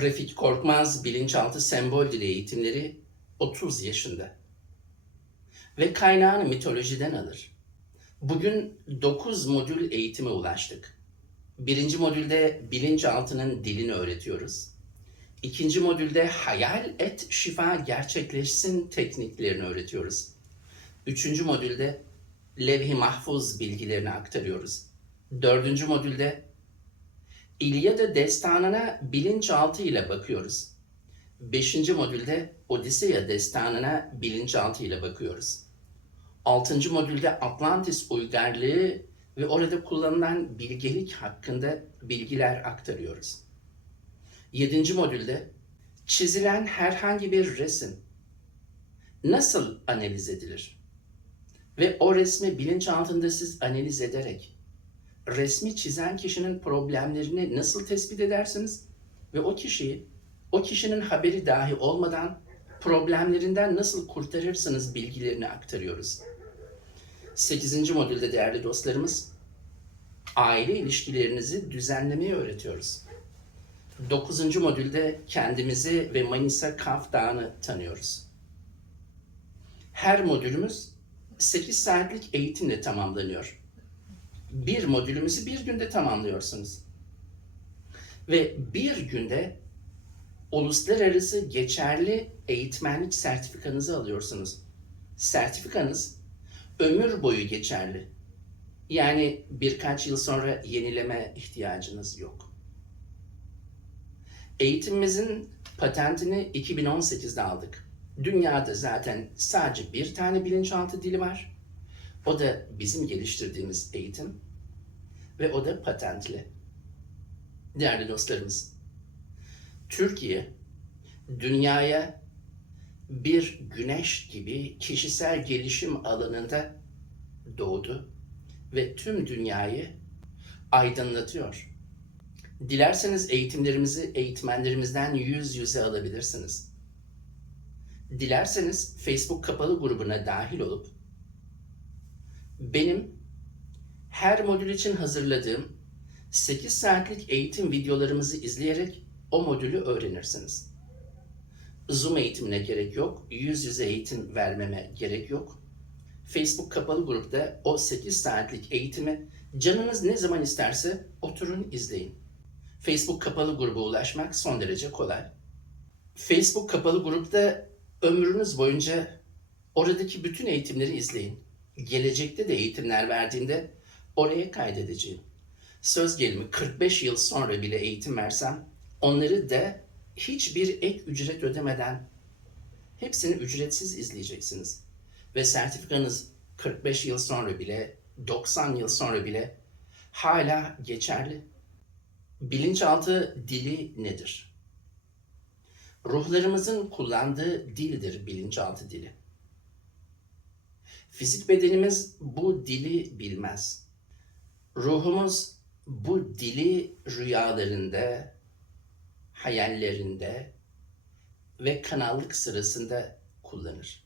Refik Korkmaz bilinçaltı sembol dili eğitimleri 30 yaşında. Ve kaynağını mitolojiden alır. Bugün 9 modül eğitime ulaştık. Birinci modülde bilinçaltının dilini öğretiyoruz. İkinci modülde hayal et şifa gerçekleşsin tekniklerini öğretiyoruz. Üçüncü modülde levh-i mahfuz bilgilerini aktarıyoruz. Dördüncü modülde İlyada destanına bilinçaltı ile bakıyoruz. Beşinci modülde Odiseya destanına bilinçaltı ile bakıyoruz. Altıncı modülde Atlantis uygarlığı ve orada kullanılan bilgelik hakkında bilgiler aktarıyoruz. Yedinci modülde çizilen herhangi bir resim nasıl analiz edilir? Ve o resmi bilinçaltında siz analiz ederek resmi çizen kişinin problemlerini nasıl tespit edersiniz ve o kişiyi o kişinin haberi dahi olmadan problemlerinden nasıl kurtarırsınız bilgilerini aktarıyoruz. 8. modülde değerli dostlarımız aile ilişkilerinizi düzenlemeyi öğretiyoruz. 9. modülde kendimizi ve Manisa Kaf Dağı'nı tanıyoruz. Her modülümüz 8 saatlik eğitimle tamamlanıyor bir modülümüzü bir günde tamamlıyorsunuz. Ve bir günde uluslararası geçerli eğitmenlik sertifikanızı alıyorsunuz. Sertifikanız ömür boyu geçerli. Yani birkaç yıl sonra yenileme ihtiyacınız yok. Eğitimimizin patentini 2018'de aldık. Dünyada zaten sadece bir tane bilinçaltı dili var. O da bizim geliştirdiğimiz eğitim ve o da patentli. Değerli dostlarımız, Türkiye dünyaya bir güneş gibi kişisel gelişim alanında doğdu ve tüm dünyayı aydınlatıyor. Dilerseniz eğitimlerimizi eğitmenlerimizden yüz yüze alabilirsiniz. Dilerseniz Facebook kapalı grubuna dahil olup benim her modül için hazırladığım 8 saatlik eğitim videolarımızı izleyerek o modülü öğrenirsiniz. Zoom eğitimine gerek yok, yüz yüze eğitim vermeme gerek yok. Facebook kapalı grupta o 8 saatlik eğitimi canınız ne zaman isterse oturun izleyin. Facebook kapalı gruba ulaşmak son derece kolay. Facebook kapalı grupta ömrünüz boyunca oradaki bütün eğitimleri izleyin. Gelecekte de eğitimler verdiğinde oraya kaydedeceğim. Söz gelimi 45 yıl sonra bile eğitim versem onları da hiçbir ek ücret ödemeden hepsini ücretsiz izleyeceksiniz. Ve sertifikanız 45 yıl sonra bile 90 yıl sonra bile hala geçerli. Bilinçaltı dili nedir? Ruhlarımızın kullandığı dildir bilinçaltı dili. Fizik bedenimiz bu dili bilmez. Ruhumuz bu dili rüyalarında, hayallerinde ve kanallık sırasında kullanır.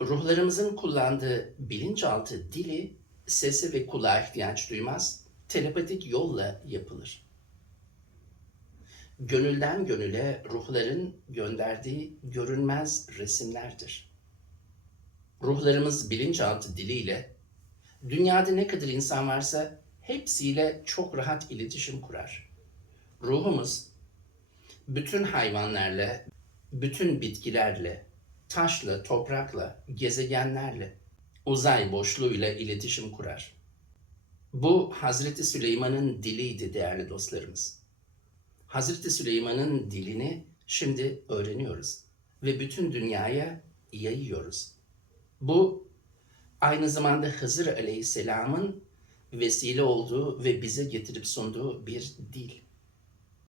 Ruhlarımızın kullandığı bilinçaltı dili sese ve kulağa ihtiyaç duymaz, telepatik yolla yapılır. Gönülden gönüle ruhların gönderdiği görünmez resimlerdir. Ruhlarımız bilinçaltı diliyle dünyada ne kadar insan varsa hepsiyle çok rahat iletişim kurar. Ruhumuz bütün hayvanlarla, bütün bitkilerle, taşla, toprakla, gezegenlerle, uzay boşluğuyla iletişim kurar. Bu Hazreti Süleyman'ın diliydi değerli dostlarımız. Hazreti Süleyman'ın dilini şimdi öğreniyoruz ve bütün dünyaya yayıyoruz. Bu aynı zamanda Hızır Aleyhisselam'ın vesile olduğu ve bize getirip sunduğu bir dil.